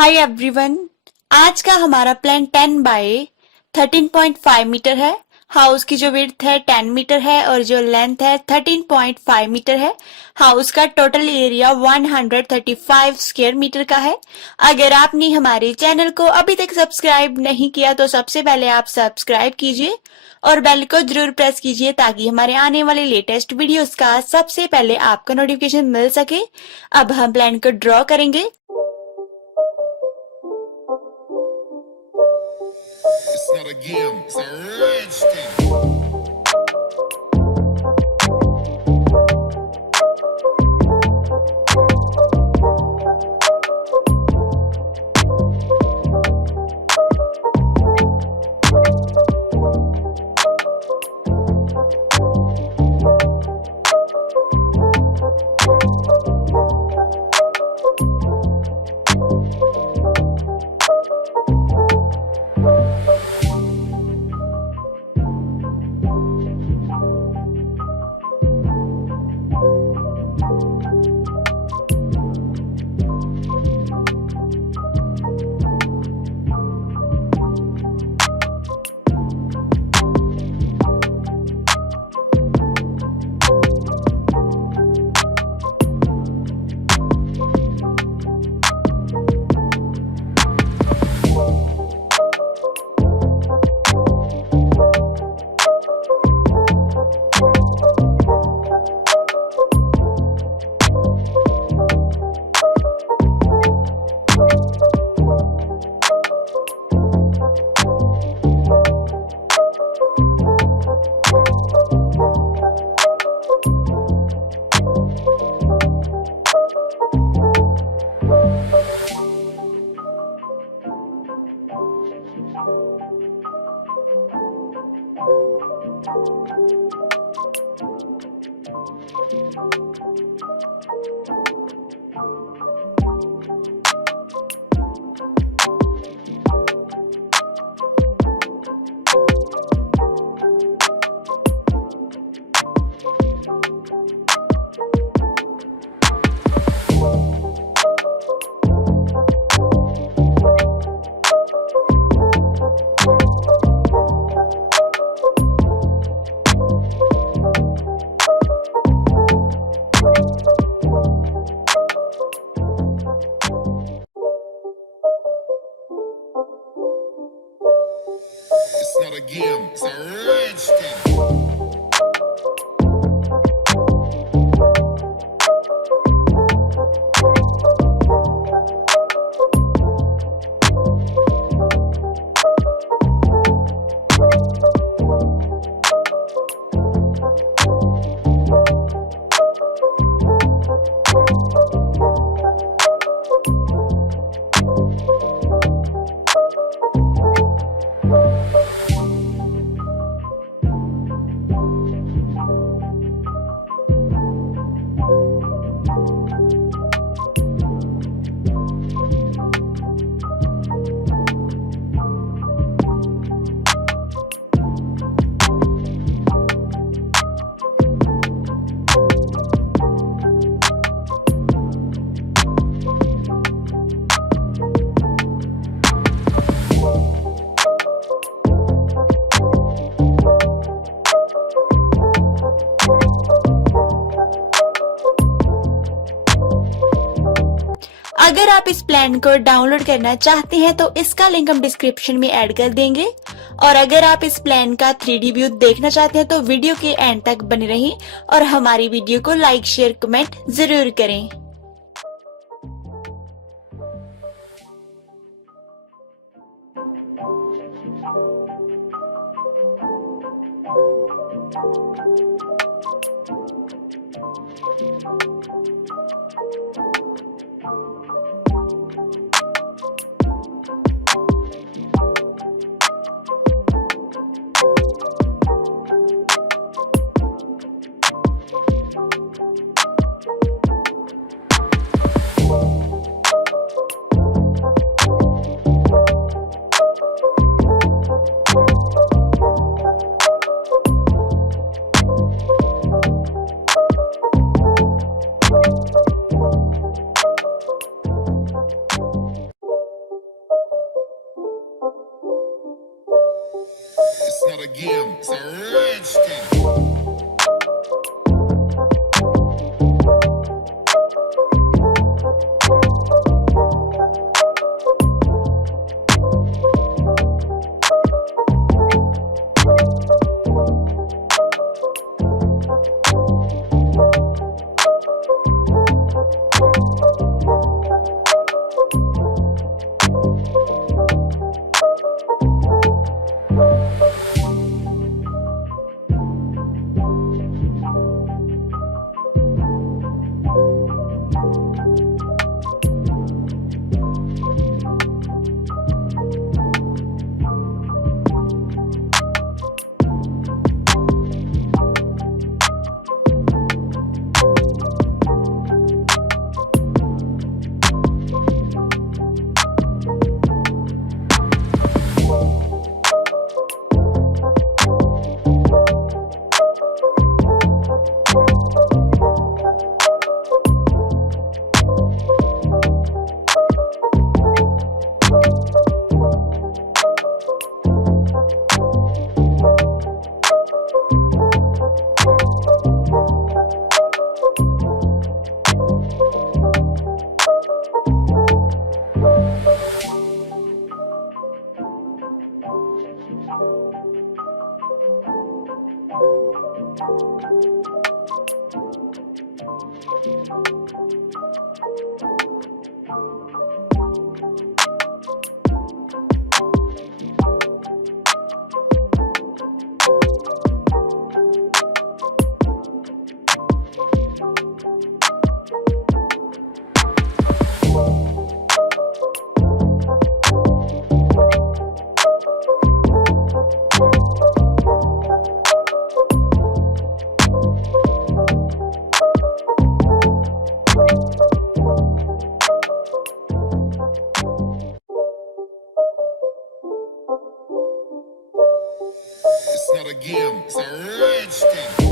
Hi everyone. आज का हमारा प्लान 10 बाय 13.5 मीटर है। हाउस की जो विड्थ है 10 मीटर है और जो लेंथ है 13.5 मीटर है। हाउस का टोटल एरिया 135 स्क्वायर मीटर का है। अगर आपने हमारे चैनल को अभी तक सब्सक्राइब नहीं किया तो सबसे पहले आप सब्सक्राइब कीजिए और बेल को जरूर प्रेस कीजिए ताकि हमारे आने वाले लेटेस्ट वीडियोस का सबसे पहले आपको नोटिफिकेशन मिल सके। अब हम प्लान को ड्रॉ करेंगे। It's not a game, it's a rich thing. It's not a game, it's a rich thing. अगर आप इस प्लान को डाउनलोड करना चाहते हैं तो इसका लिंक हम डिस्क्रिप्शन में ऐड कर देंगे। और अगर आप इस प्लान का 3D व्यू देखना चाहते हैं तो वीडियो के एंड तक बने रहें और हमारी वीडियो को लाइक शेयर कमेंट जरूर करें। not a game, it's a rich thing. It's not a game, it's a rich thing.